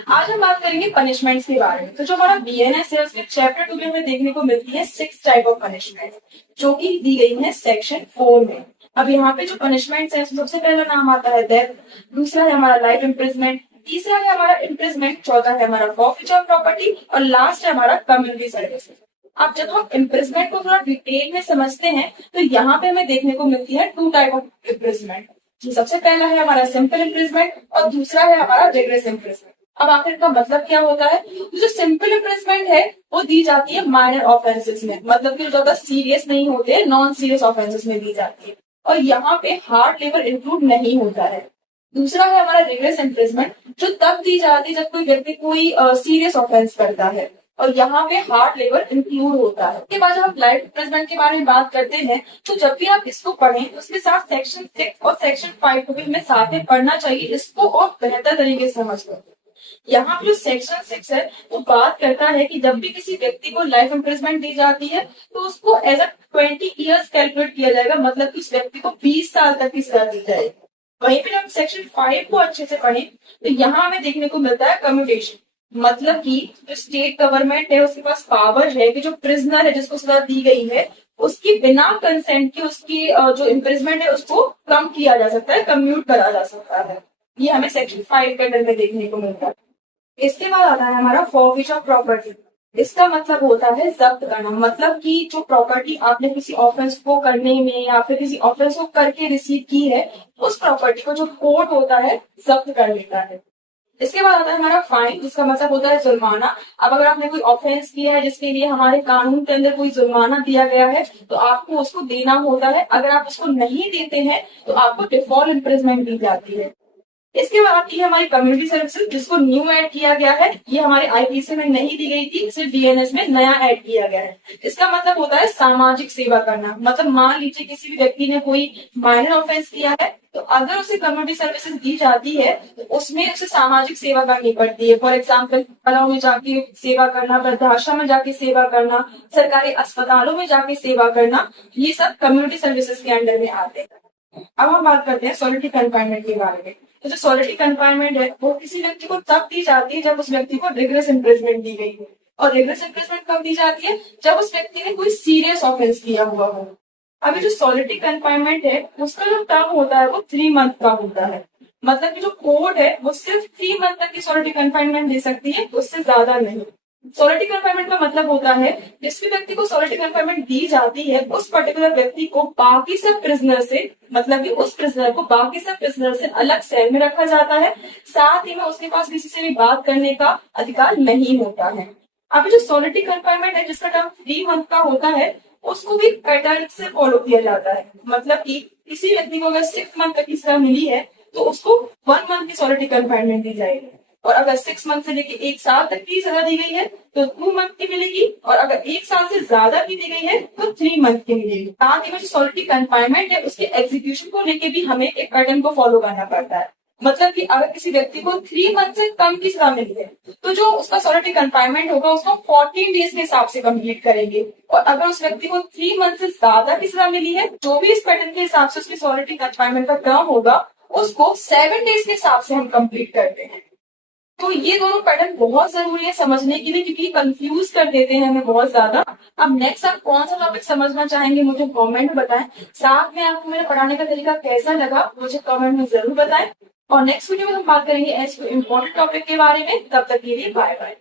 आज हम बात करेंगे पनिशमेंट्स के बारे में। तो जो हमारा बीएनएस है उसके चैप्टर 2 में हमें देखने को मिलती है 6 टाइप ऑफ पनिशमेंट जो कि दी गई है सेक्शन 4 में। अब यहाँ पे जो पनिशमेंट्स है सबसे पहला नाम आता है डेथ, दूसरा है हमारा लाइफ इम्प्रिजमेंट, तीसरा है हमारा इम्प्रिजमेंट, चौथा है हमारा फॉरफीचर प्रॉपर्टी और लास्ट है हमारा कम्युनिटी सर्विस। अब जब हम इम्प्रिजमेंट को थोड़ा डिटेल में समझते हैं तो यहाँ पे हमें देखने को मिलती है 2 टाइप ऑफ इम्प्रिजमेंट। सबसे पहला है हमारा सिंपल इम्प्रिजमेंट और दूसरा है हमारा रिग्रेस इम्प्रिजमेंट। अब आखिर का मतलब क्या होता है? जो सिंपल इम्प्रिजमेंट है वो दी जाती है माइनर ऑफेंसेस में, मतलब कि ज्यादा सीरियस नहीं होते, नॉन सीरियस ऑफेंसेस में दी जाती है और यहाँ पे हार्ड लेबर इंक्लूड नहीं होता है। दूसरा है हमारा रिग्रेस इम्प्रिजमेंट जो तब दी जाती है जब कोई व्यक्ति कोई सीरियस ऑफेंस करता है और यहाँ पे हार्ड लेबर इंक्लूड होता है। उसके बाद जब हम लाइफ इम्प्रिजमेंट के बारे में बात करते हैं तो जब भी आप इसको पढ़ें उसके साथ सेक्शन 6 और सेक्शन 5 को भी हमें साथ में पढ़ना चाहिए, इसको और बेहतर तरीके से समझ कर। यहाँ पे जो सेक्शन 6 है वो बात करता है कि जब भी किसी व्यक्ति को लाइफ इम्प्रिजमेंट दी जाती है तो उसको एज अ 20 ईयर्स कैलकुलेट किया जाएगा, मतलब कि उस व्यक्ति को 20 साल तक की सजा दी जाएगी। वहीं पे जब सेक्शन 5 को अच्छे से पढ़ें तो यहाँ हमें देखने को मिलता है कम्यूटेशन, मतलब कि जो स्टेट गवर्नमेंट है उसके पास पावर है कि जो प्रिजनर है जिसको सजा दी गई है उसकी बिना कंसेंट की उसकी जो इम्प्रिजमेंट है उसको कम किया जा सकता है, कम्यूट करा जा सकता है। ये हमें सेक्शन 5 के अंदर में देखने को मिलता है। इसके बाद आता है हमारा फॉरफीचर प्रॉपर्टी। इसका मतलब होता है जब्त करना, मतलब कि जो प्रॉपर्टी आपने किसी ऑफेंस को करने में या फिर किसी ऑफेंस को करके रिसीव की है उस प्रॉपर्टी को जो कोर्ट होता है जब्त कर लेता है। इसके बाद आता है हमारा फाइन, जिसका मतलब होता है जुर्माना। अब अगर आपने कोई ऑफेंस किया है जिसके लिए हमारे कानून के अंदर कोई जुर्माना दिया गया है तो आपको उसको देना होता है। अगर आप उसको नहीं देते हैं तो आपको डिफॉल्ट इम्प्रिजमेंट दी जाती है। इसके बाद आती है हमारी कम्युनिटी सर्विसेज जिसको न्यू ऐड किया गया है। ये हमारे आईपीसी में नहीं दी गई थी, सिर्फ डीएनएस में नया ऐड किया गया है। इसका मतलब होता है सामाजिक सेवा करना, मतलब मान लीजिए किसी भी व्यक्ति ने कोई माइनर ऑफेंस किया है तो अगर उसे कम्युनिटी सर्विसेज दी जाती है तो उसमें उसे सामाजिक सेवा करनी पड़ती है। फॉर एग्जाम्पल गांव में जाके सेवा करना, वृद्धाश्रम में जाके सेवा करना, सरकारी अस्पतालों में जाके सेवा करना, ये सब कम्युनिटी सर्विसेज के अंडर में आते हैं। अब हम बात करते हैं सॉलिटरी कन्फाइनमेंट के बारे में। तो जो सॉलिटरी कन्फाइनमेंट है वो किसी व्यक्ति को तब दी जाती है जब उस व्यक्ति को रिग्रेस इम्प्रिजमेंट दी गई है। और रिग्रेस इम्प्रिजमेंट कब दी जाती है? जब उस व्यक्ति ने कोई सीरियस ऑफेंस किया हुआ हो। अभी जो सॉलिटरी कन्फाइनमेंट है उसका जो टर्म होता है वो 3 मंथ का होता है, मतलब कि जो कोर्ट है वो सिर्फ 3 मंथ तक की सॉलिटरी कन्फाइनमेंट दे सकती है, उससे ज्यादा नहीं। सॉलिटरी कन्फाइनमेंट का मतलब होता है जिस भी व्यक्ति को सॉलिटरी कन्फाइनमेंट दी जाती है उस पर्टिकुलर व्यक्ति को बाकी सब प्रिजनर से, मतलब कि उस प्रिजनर को बाकी सब प्रिजनर से अलग सेल में रखा जाता है, साथ ही में उसके पास किसी से भी बात करने का अधिकार नहीं होता है। अभी जो सॉलिटरी कन्फाइनमेंट है जिसका टर्म 3 मंथ का होता है उसको भी पैटर्न से फॉलो किया जाता है, मतलब कि किसी व्यक्ति को अगर 6 मंथ तक की सजा मिली है तो उसको 1 मंथ की सॉलिटरी कन्फाइनमेंट दी जाएगी और अगर 6 मंथ से लेकर 1 साल तक की सजा दी गई है तो 2 मंथ की मिलेगी और अगर 1 साल से ज्यादा की दी गई है तो 3 मंथ की मिलेगी। साथ ही में जो सॉलिटरी कन्फाइनमेंट है उसके एग्जीक्यूशन को लेकर भी हमें एक पैटर्न को फॉलो करना पड़ता है, मतलब कि अगर किसी व्यक्ति को 3 मंथ से कम की सजा मिली है तो जो उसका सॉलिटरी कन्फाइनमेंट होगा उसको 14 डेज के हिसाब से कंप्लीट करेंगे और अगर उस व्यक्ति को 3 मंथ से ज्यादा की सजा मिली है जो भी इस पैटर्न के हिसाब से उसकी सॉलिटरी कन्फाइनमेंट का टर्म होगा उसको 7 डेज के हिसाब से हम कंप्लीट करते हैं। तो ये दोनों पैटर्न बहुत जरूरी है समझने के लिए क्योंकि कंफ्यूज कर देते हैं हमें बहुत ज्यादा। अब नेक्स्ट आप कौन सा टॉपिक समझना चाहेंगे मुझे कमेंट में बताएं, साथ में आपको मेरे पढ़ाने का तरीका कैसा लगा मुझे कमेंट में जरूर बताएं और नेक्स्ट वीडियो में हम बात करेंगे ऐसे इम्पोर्टेंट टॉपिक के बारे में। तब तक के लिए बाय बाय।